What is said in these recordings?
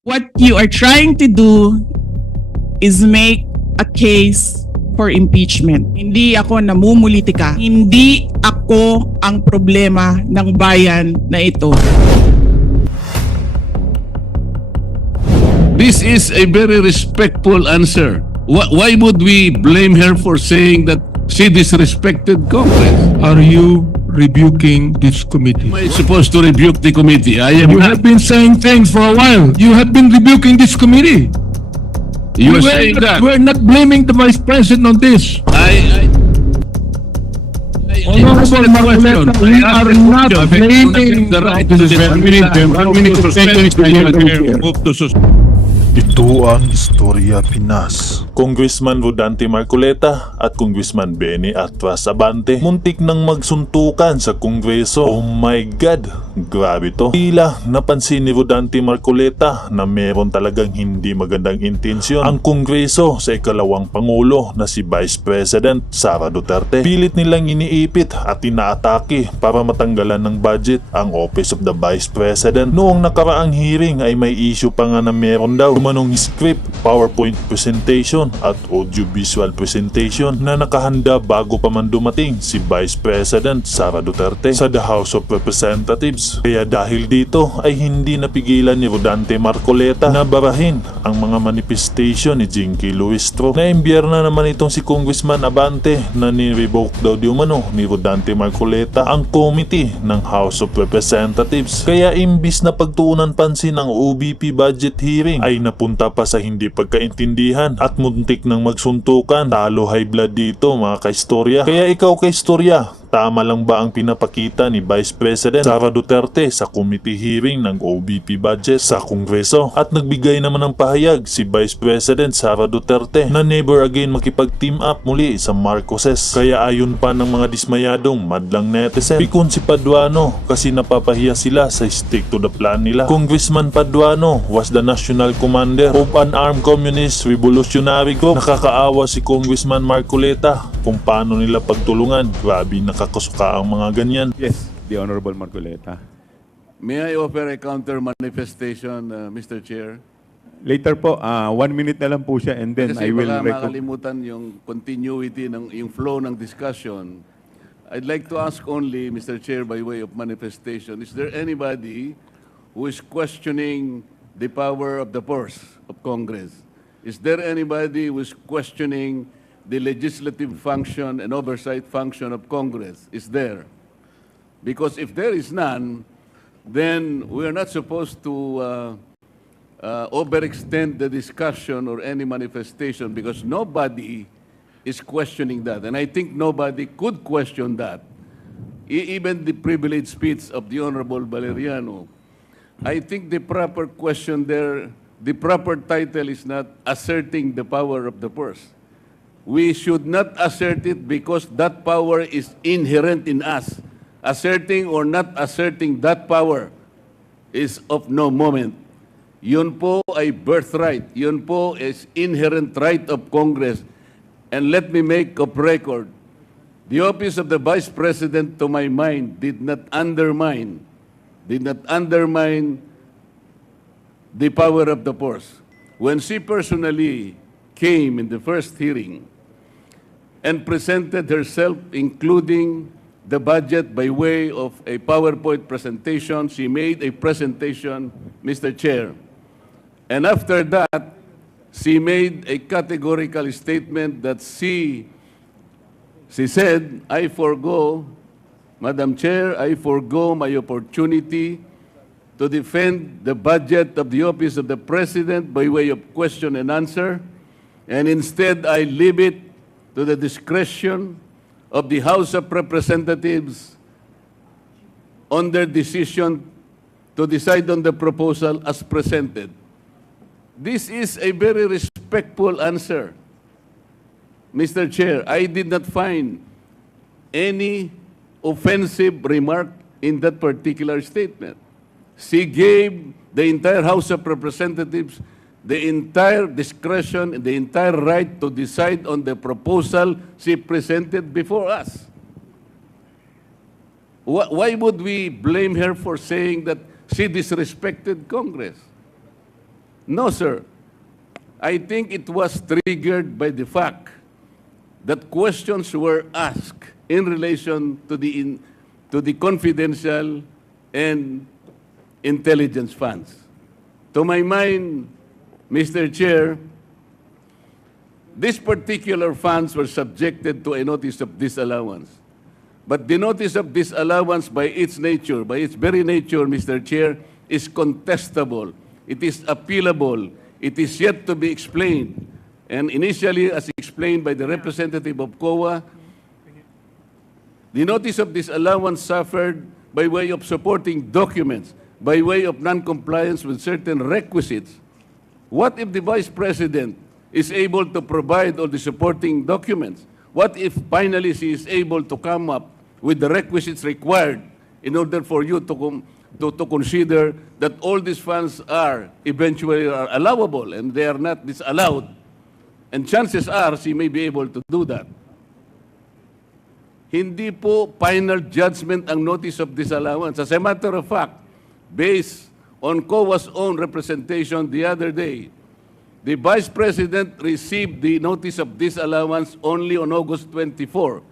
What you are trying to do is make a case for impeachment. Hindi ako namumulitika. Hindi ako ang problema ng bayan na ito. This is a very respectful answer. Why would we blame her for saying that she disrespected Congress? Are you rebuking this committee? Am I supposed to rebuke the committee? I am You not. have been saying things for a while. You have been rebuking this committee. You are saying that. We're not blaming the Vice President on this. Honorable Marcoleta, we are not blaming the right to Ito ang Istorya Pinas. Congressman Rodante Marcoleta at Congressman Benny Atras Abante muntik nang magsuntukan sa Kongreso. Oh my God! Grabe to. Tila napansin ni Rodante Marcoleta na meron talagang hindi magandang intensyon ang Kongreso sa ikalawang Pangulo na si Vice President Sara Duterte. Pilit nilang iniipit at inaatake para matanggalan ng budget ang Office of the Vice President. Noong nakaraang hearing ay may issue pa nga na meron daw manong script, PowerPoint presentation at audiovisual presentation na nakahanda bago pa man dumating si Vice President Sara Duterte sa the House of Representatives. Kaya dahil dito ay hindi napigilan ni Rodante Marcoleta na barahin ang mga manifestation ni Jinky Luistro. Naimbyar na naman itong si Congressman Abante na ni-revoke daw di umano ni Rodante Marcoleta ang committee ng House of Representatives. Kaya imbis na pagtuunan pansin ang OBP budget hearing ay napunta pa sa hindi pagkaintindihan at muntik ng magsuntukan. Talo high blood dito mga kaistorya. Kaya ikaw kaistorya, tama lang ba ang pinapakita ni Vice President Sara Duterte sa committee hearing ng OBP budget sa Kongreso? At nagbigay naman ng pahayag si Vice President Sara Duterte na never again makipag-team up muli sa Marcoses. Kaya ayon pa ng mga dismayadong madlang netizen, pikon si Paduano kasi napapahiya sila sa stick to the plan nila. Congressman Paduano was the national commander of an armed communist revolutionary group. Nakakaawa si Congressman Marcoleta kung paano nila pagtulungan. Grabe nakakasuka ang mga ganyan. Yes, the Honorable Marcoleta. May I offer a counter manifestation, Mr. Chair? Later po, 1 minute na lang po siya and then Kasi I will baka makalimutan yung continuity, yung flow ng discussion. I'd like to ask only, Mr. Chair, by way of manifestation, is there anybody who is questioning the power of the purse of Congress? Is there anybody who is questioning the legislative function and oversight function of Congress? Is there? Because if there is none, then we are not supposed to overextend the discussion or any manifestation because nobody is questioning that. And I think nobody could question that. Even the privileged speech of the Honorable Valeriano. I think the proper question there, the proper title is not asserting the power of the purse. We should not assert it because that power is inherent in us. Asserting or not asserting that power is of no moment. Yun po ay birthright. Yun po is inherent right of Congress. And let me make of record, the office of the Vice President, to my mind, did not undermine the power of the purse. When she personally came in the first hearing and presented herself, including the budget by way of a PowerPoint presentation, she made a presentation, Mr. Chair. And after that, she made a categorical statement that she said, I forgo, Madam Chair, I forgo my opportunity to defend the budget of the Office of the President by way of question and answer, and instead I leave it to the discretion of the House of Representatives on their decision to decide on the proposal as presented. This is a very respectful answer, Mr. Chair. I did not find any offensive remark in that particular statement. She gave the entire House of Representatives the entire discretion, the entire right to decide on the proposal she presented before us. Why would we blame her for saying that she disrespected Congress? No, sir. I think it was triggered by the fact that questions were asked in relation to the confidential and intelligence funds. To my mind, Mr. Chair, these particular funds were subjected to a notice of disallowance. But the notice of disallowance by its nature, by its very nature, Mr. Chair, is contestable. It is appealable. It is yet to be explained. And initially, as explained by the representative of COA, the notice of disallowance suffered by way of supporting documents, by way of non-compliance with certain requisites. What if the Vice President is able to provide all the supporting documents? What if finally she is able to come up with the requisites required in order for you to consider that all these funds are eventually allowable and they are not disallowed? And chances are she may be able to do that. Hindi po final judgment ang notice of disallowance. As a matter of fact, based on COA's own representation the other day, the Vice President received the notice of disallowance only on August 24,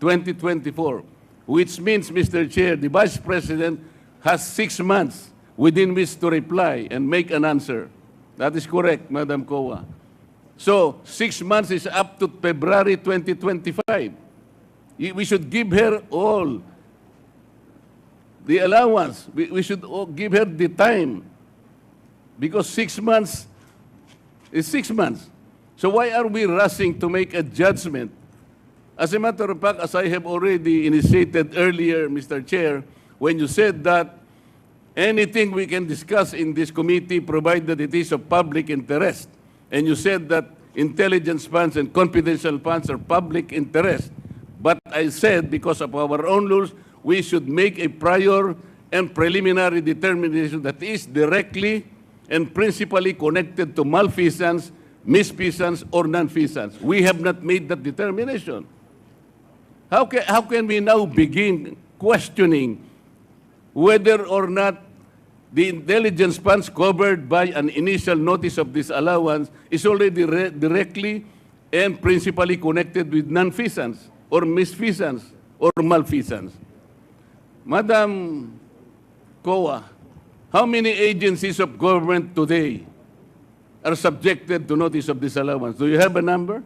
2024, which means, Mr. Chair, the Vice President has 6 months within which to reply and make an answer. That is correct, Madam COA. So, 6 months is up to February 2025. We should give her all the allowance. We should give her the time because 6 months is 6 months. So why are we rushing to make a judgment? As a matter of fact, as I have already initiated earlier, Mr. Chair, when you said that anything we can discuss in this committee provided it is of public interest, and you said that intelligence funds and confidential funds are public interest, but I said, because of our own rules, we should make a prior and preliminary determination that is directly and principally connected to malfeasance, misfeasance, or non-feasance. We have not made that determination. How can we now begin questioning whether or not the intelligence funds covered by an initial notice of disallowance is already directly and principally connected with non-feasance, or misfeasance, or malfeasance? Madam COA, how many agencies of government today are subjected to notice of disallowance? Do you have a number?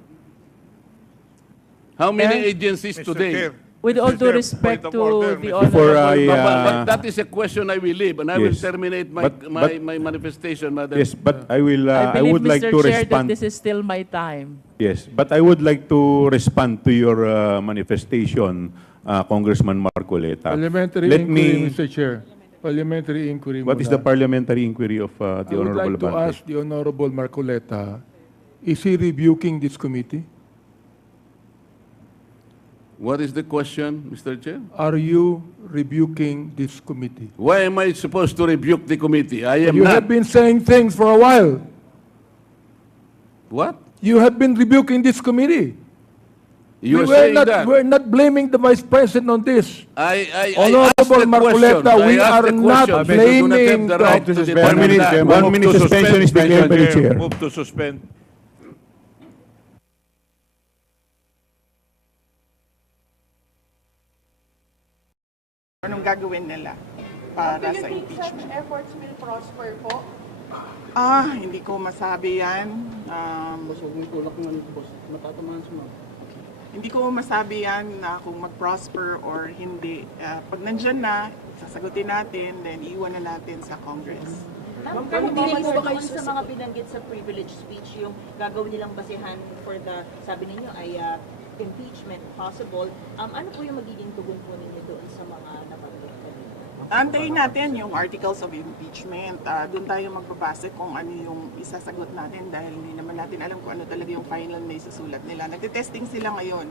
How many agencies today? With all due respect to the Before I, Honorable, But that is a question I will leave, and I will Yes. terminate But- my manifestation, Madam. Yes, but I will. I I believe, would like Mr. to Chair, that respond. this is still my time. Yes, but I would like to respond to your manifestation, Congressman Marcoleta. Parliamentary Let inquiry, me. Mr. Chair. Parliamentary inquiry What is muna. the parliamentary inquiry of I the would Honorable like to Abante? ask the Honorable Marcoleta, is he rebuking this committee? What is the question, Mr. Chair? Are you rebuking this committee? Why am I supposed to rebuke the committee? I am You not. have been saying things for a while. What? You have been rebuking this committee. You are saying that. We're not blaming the Vice President on this. I asked Honorable the question. Marcoleta, we I asked are the not question. blaming You do not have the the- right to determine 1 minute, that. 1 minute suspension is declared by the chair. Move to suspend. Anong gagawin nila para sa impeachment? Efforts will prosper po. Hindi ko masabi yan. Hindi ko masabi yan na kung mag-prosper or hindi. Pag nandyan na, sasagutin natin, then iwan na natin sa Congress. Pero hindi po ba kayo sa mga binanggit sa privilege speech, yung gagawin nilang basihan for the, sabi ninyo ay impeachment possible, ano po yung magiging tugon po ninyo doon sa mga nabanggit? Antayin natin yung articles of impeachment. Doon tayo magbabase kung ano yung isasagot natin dahil hindi naman natin alam kung ano talaga yung final na isusulat nila. Nagte-testing sila ngayon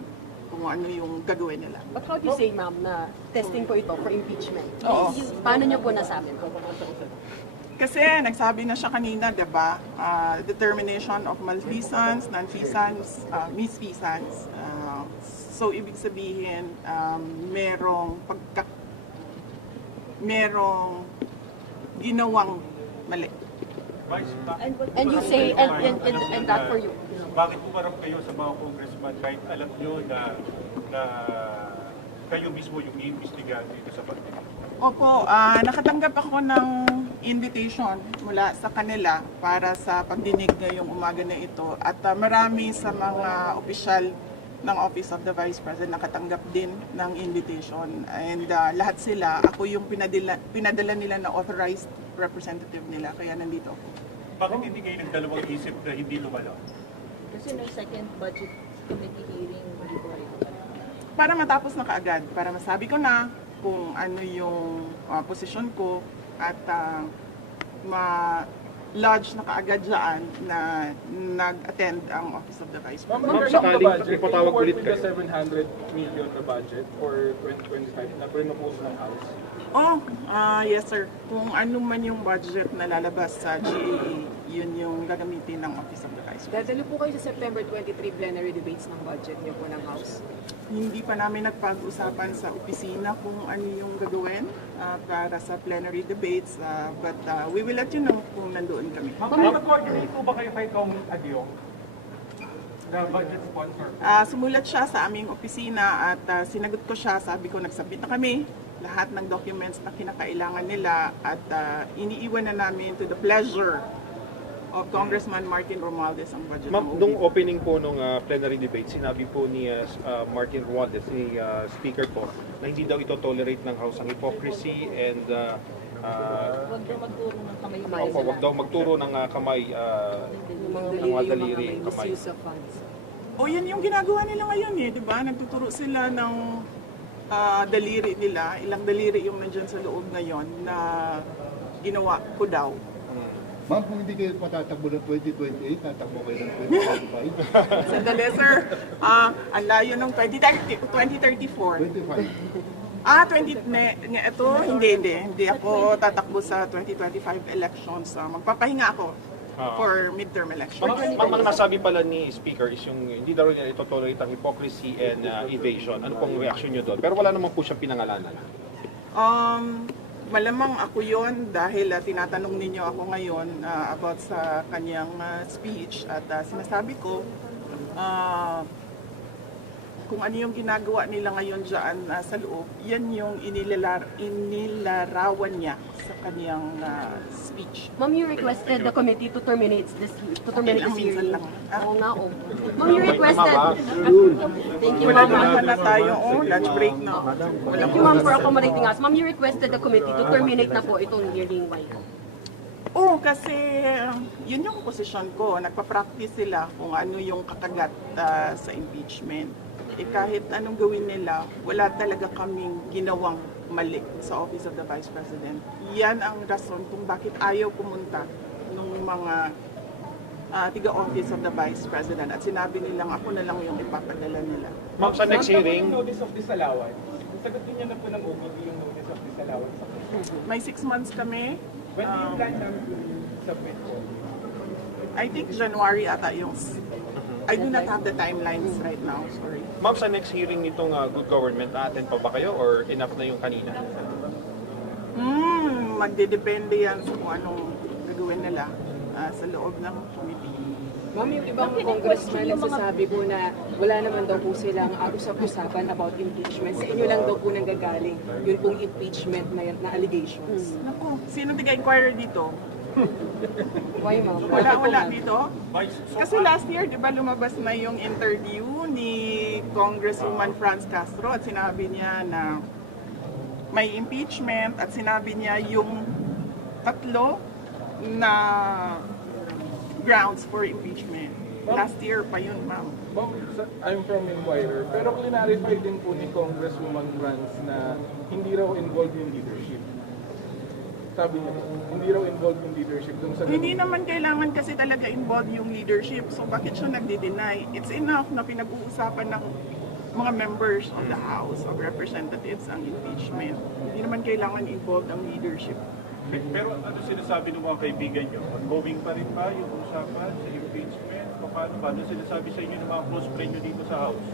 kung ano yung gagawin nila. But how do you say, ma'am, na testing po ito for impeachment? Oo. Paano niyo po nasabi po? Kasi nagsabi na siya kanina, 'di ba? Determination of malfeasance, non-feasance, misfeasance. So ibig sabihin, merong ginawang mali. And you say, and that for you. Bakit pumarap kayo sa mga congressman kahit alam nyo na kayo mismo yung iimbestigahan dito sa pagdinig? Opo, nakatanggap ako ng invitation mula sa kanila para sa pagdinig ngayong umaga na ito. At marami sa mga opisyal ng Office of the Vice President nakatanggap din ng invitation. And lahat sila, ako yung pinadala nila na authorized representative nila. Kaya nandito ako. Bakit hindi kayo nagdalawang isip na hindi lumalaw? Kasi no second budget committee hearing before it. Para matapos na kaagad, para masabi ko na kung ano yung posisyon ko at ma-lodge na kaagad dyan na nag-attend ang Office of the Vice President. Ma'am, sakaling ipatawag ulit kayo. 700 million na budget for 2025 na pinopose ng House. Oh, yes sir. Kung ano man yung budget na lalabas sa GAA, yun yung gagamitin ng Office of the Vice President. Dadalo po kayo sa September 23 plenary debates ng budget niyo po ng House. Hindi pa namin nagpag-usapan sa opisina kung ano yung gagawin para sa plenary debates, but we will let you know kung nandoon kami. Mag-coordinate po ba kayo kay Kong Aguio? The budget sponsor. Sumulat siya sa aming opisina at sinagot ko siya, sabi ko nagsubmit na kami lahat ng documents na kinakailangan nila at iniiwan na namin to the pleasure of Congressman Martin Romualdez ang budget. Ma'am, nung opening po nung plenary debate, sinabi po ni Martin Romualdez, ni Speaker po, na hindi daw ito tolerate ng House ang hypocrisy and Huwag daw magturo ng kamay. wag daw magturo ng kamay, ng mga daliri, kamay. Misuse of funds. O yan yung ginagawa nila ngayon eh, di ba? Nagtuturo sila ng daliri nila, ilang daliri yung nandyan sa loob ngayon na ginawa ko daw. Ma'am, kung hindi kayo patatakbo ng 2028, tatakbo kayo ng 2025. Sandali sir, ang layo ng 2034. 25. Hindi ako tatakbo sa 2025 elections. Magpapahinga ako for midterm elections. Ma'am, ang nasabi pala ni Speaker is yung hindi daw rin ito tolerate ang hypocrisy and evasion. Ano pong reaction nyo doon? Pero wala naman po siyang pinangalanan. Malamang ako yon dahil tinatanong ninyo ako ngayon about sa kanyang speech at sinasabi ko kung ano yung ginagawa nila ngayon dyan sa loob, yan yung inilarawan niya sa kanyang speech. Ma'am, you requested the committee to terminate this minsan hearing. lang. Oo nga, oo. Ma'am, you requested. Thank you, Wala ma'am. na tayo, lunch break na. Thank you, ma'am, for accommodating us. Ma'am, you requested the committee to terminate na po itong hearing. Why? Oo, kasi yun yung posisyon ko. Nagpa-practice sila kung ano yung kakagat sa impeachment. Kahit anong gawin nila, wala talaga kaming ginawang mali sa Office of the Vice President. Yan ang rason kung bakit ayaw pumunta ng mga tiga-Office of the Vice President. At sinabi nilang ako na lang yung ipapadala nila. Ma'am, sa next hearing, Notice of disallowance. Sagot niyo na po ng OBP yung notice of disallowance. May 6 months kami. When do you plan to submit po? I think January ata yung... I do not have the timelines right now, sorry. ma'am, sa next hearing nitong good government, attend pa ba kayo or enough na yung kanina? Magdedepende yan sa kung anong gagawin nila sa loob ng committee. Ma'am, yung ibang congressman nagsasabi po na wala naman daw po silang usap-usapan about impeachment. Sa inyo lang daw po nanggagaling yun pong impeachment na allegations. Naku, sino tiga-inquirer dito? Why, ma'am? Wala dito. Kasi last year, di ba, lumabas na yung interview ni Congresswoman Franz Castro at sinabi niya na may impeachment at sinabi niya yung 3 na grounds for impeachment. Last year pa yun, ma'am. I'm from Inquirer, pero clarify din po ni Congresswoman Franz na hindi raw involved yung leadership. Sabi niya, hindi raw involved yung leadership dun sa... Hindi naman kailangan kasi talaga involved yung leadership. So bakit siya nagdi-deny? It's enough na pinag-uusapan ng mga members of the House of Representatives ang impeachment. Hindi naman kailangan involved ang leadership. Pero ano sinasabi ng mga kaibigan nyo? Ongoing pa rin ba yung usapan sa impeachment? O paano ba? Ano sinasabi sa inyo ng mga close friend nyo dito sa House?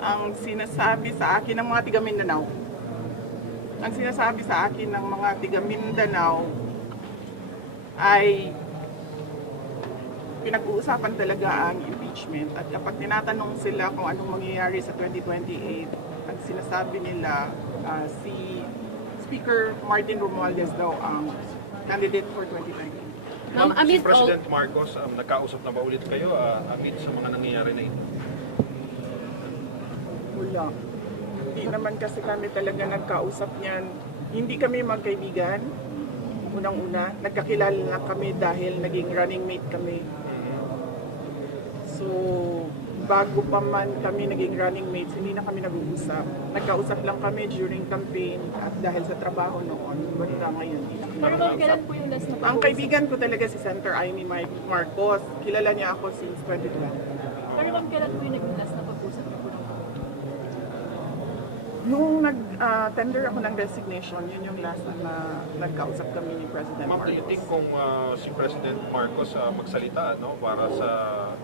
Ang sinasabi sa akin ng mga tiga Mindanao, ang sinasabi sa akin ng mga tiga Mindanao ay pinag-uusapan talaga ang impeachment. At kapag tinatanong sila kung anong mangyayari sa 2028, ang sinasabi nila si Speaker Martin Romualdez daw ang candidate for 2028. Ma'am, si President Marcos, nagkausap na ba ulit kayo amid sa mga nangyayari na ito? Wala. Hindi naman kasi kami talaga nagkausap niyan. Hindi kami magkaibigan. Unang-una, nagkakilala lang kami dahil naging running mate kami. So, bago pa man kami naging running mates, hindi na kami nag-uusap. Nagkausap lang kami during campaign at dahil sa trabaho noon, basta ngayon hindi na kami nag-uusap. Ang kaibigan ko talaga si Senator Amy Marcos. Kilala niya ako since 2012. Pero ma'am, kailan po yung nag-last na pag-usap niyo po ng Nung nag-tender ako ng resignation, yun yung last na nagkausap kami ni President Ma'am, do you Marcos. think kung si President Marcos magsalita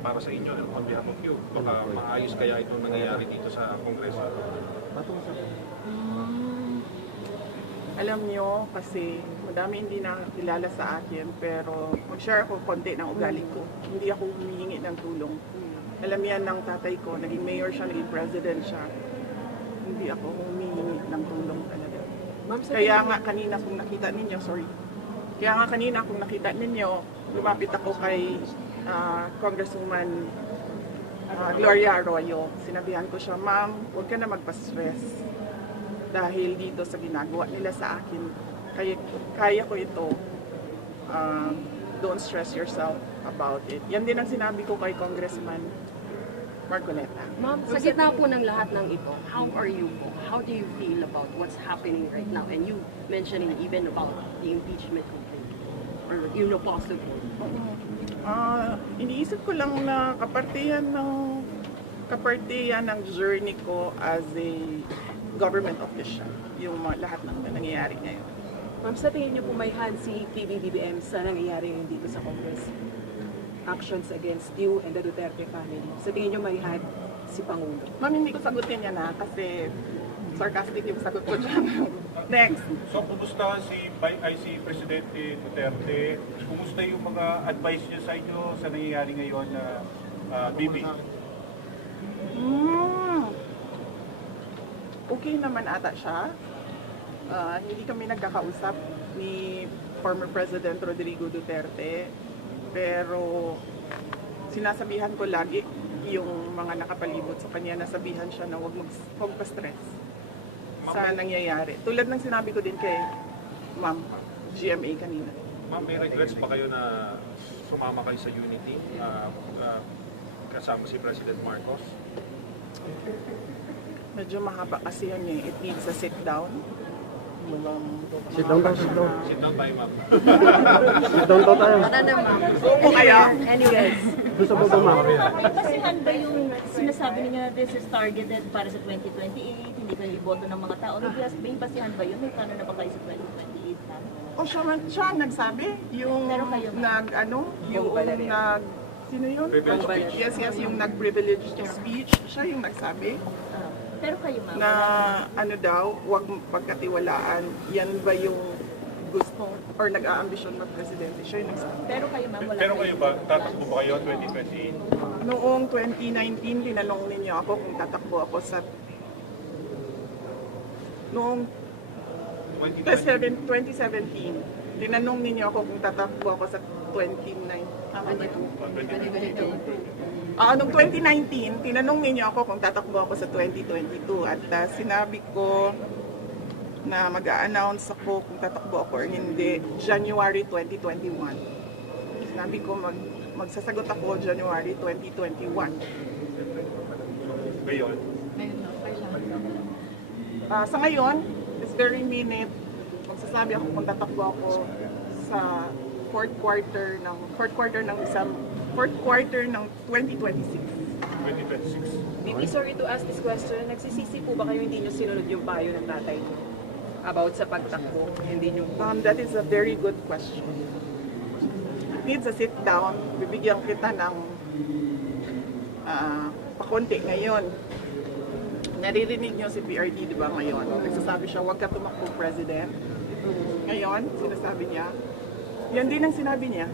para sa inyo, on behalf of you, baka maayos kaya itong nangyayari dito sa Kongreso? Alam nyo, kasi madami hindi nakakilala sa akin, pero mag-share ako konti ng ugali ko. Hindi ako humihingi ng tulong. Alam yan ng tatay ko, naging mayor siya, naging president siya. Hindi ako humihingi ng tulong talaga. Kaya nga kanina kung nakita ninyo, lumapit ako kay Congresswoman Gloria Arroyo. Sinabihan ko siya, ma'am, huwag ka na magpa-stress. Dahil dito sa ginagawa nila sa akin, kaya ko ito. Don't stress yourself about it. Yan din ang sinabi ko kay Congressman Marcoleta. Ma'am, sa gitna po ng lahat ng ito, how are you po? How do you feel about what's happening right now? And you mentioning even about the impeachment complaint or possible. Iniisip ko lang na kapartihan ng journey ko as a government official, yung lahat ng nangyayari ngayon. Ma'am, sa tingin niyo po may hand si PBBM sa nangyayari ngayon dito sa Congress? Actions against you and the Duterte family. Sa tingin niyo may hand si Pangulo? Ma'am, hindi ko sagutin yan kasi sarcastic yung sagot ko dyan. Next. So, kumusta si Presidente Duterte? Kumusta yung mga advice niya sa inyo sa nangyayari ngayon na Bibi? Okay naman ata siya. Hindi kami nagkakausap ni former President Rodrigo Duterte. Pero sinasabihan ko lagi yung mga nakapalibot sa kanya, nasabihan siya na huwag pa-stress sa nangyayari. Tulad ng sinabi ko din kay Ma'am GMA kanina. Ma'am, may regrets pa kayo na sumama kayo sa Unity kasama si President Marcos? Medyo mahaba kasi yun eh. It needs a sit down. Sit down tayo, ma'am. Opo kaya. Anyways. May basihan ba yung sinasabi niya na this is targeted para sa 2028, hindi kayo iboto ng mga tao? May basihan ba yun? May plano na ba kayo sa 2028 na? O siya ang nagsabi. Yung sino yun? Yes, yung nag-privileged speech. Siya yung nagsabi. Pero kayo, ma'am? Na huwag pagkatiwalaan. Yan ba yung gusto or nag-aambisyon mag-presidente? Siya yung nagsabi. Pero kayo, ma'am, wala Pero kayo ba, tatakbo ba kayo 2028? Noong 2019, tinanong ninyo ako kung tatakbo ako sa... Noong 2017, tinanong ninyo ako kung tatakbo ako sa 2019. Tama ba ito? 2022. Noong 2019, tinanong ninyo ako kung tatakbo ako sa 2022 at sinabi ko na mag-a-announce ako kung tatakbo ako or hindi January 2021. Sinabi ko magsasagot ako January 2021. Ngayon? Sa ngayon, this very minute, magsasabi ako kung tatakbo ako sa fourth quarter ng 2026. 2026. Bibi, sorry to ask this question. Nagsisisi po ba kayo hindi nyo sinunod yung payo ng tatay nyo about sa pagtakbo? Hindi nyo That is a very good question. It needs a sit down. Bibigyan kita ng pakonti ngayon. Naririnig niyo si PRD, di ba, ngayon? Nagsasabi siya, huwag ka tumakbo president. Ngayon, sinasabi niya, yan din ang sinabi niya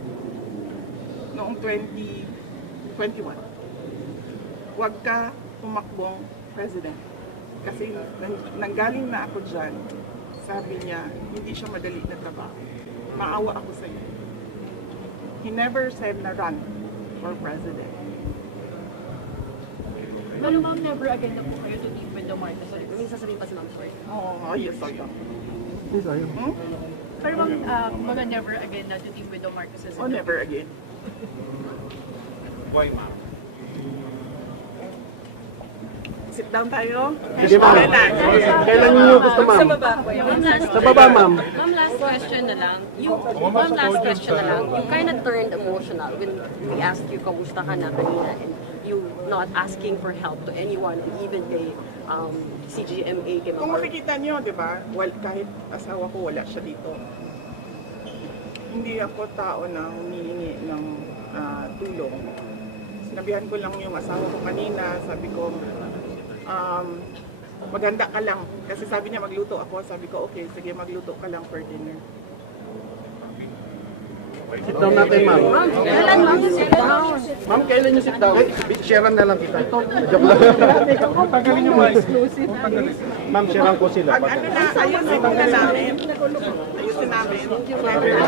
noong 2021. Huwag ka tumakbong president. Kasi nanggaling na ako dyan, sabi niya, hindi siya madali na trabaho. Maawa ako sa iyo. He never said na run for president. Pero ma'am, never again na po kayo to team with the Marcos. Sorry, may sasabihin pa si ma'am, sorry. Oh, yes, I am. Pero ma'am, mga never again na to team with the Marcoses. Oh, never again. Why, ma'am? Sit down tayo. Sige, ma'am. Kailan niyo gusto, ma'am? Sa baba, ma'am. Ma'am, last question na lang. You kind of turned emotional when we asked you kamusta ka na kanina and you not asking for help to anyone, even kay CGMA, kay Kung Ma'am. makikita niyo, di ba, kahit asawa ko, wala siya dito. Hindi ako tao na humihingi ng tulong. Sinabihan ko lang yung asawa ko kanina, sabi ko, maganda ka lang. Kasi sabi niya magluto ako, sabi ko, okay, sige, magluto ka lang for dinner. Sit down natin, ma'am. Kailan ma'am sit down? Ma'am, kailan niyo sit down? Sharean na lang kita. Joke lang. Pagkalin niyo, ma'am. Ma'am, sharean ko sila. Ayusin na namin. Ayusin namin.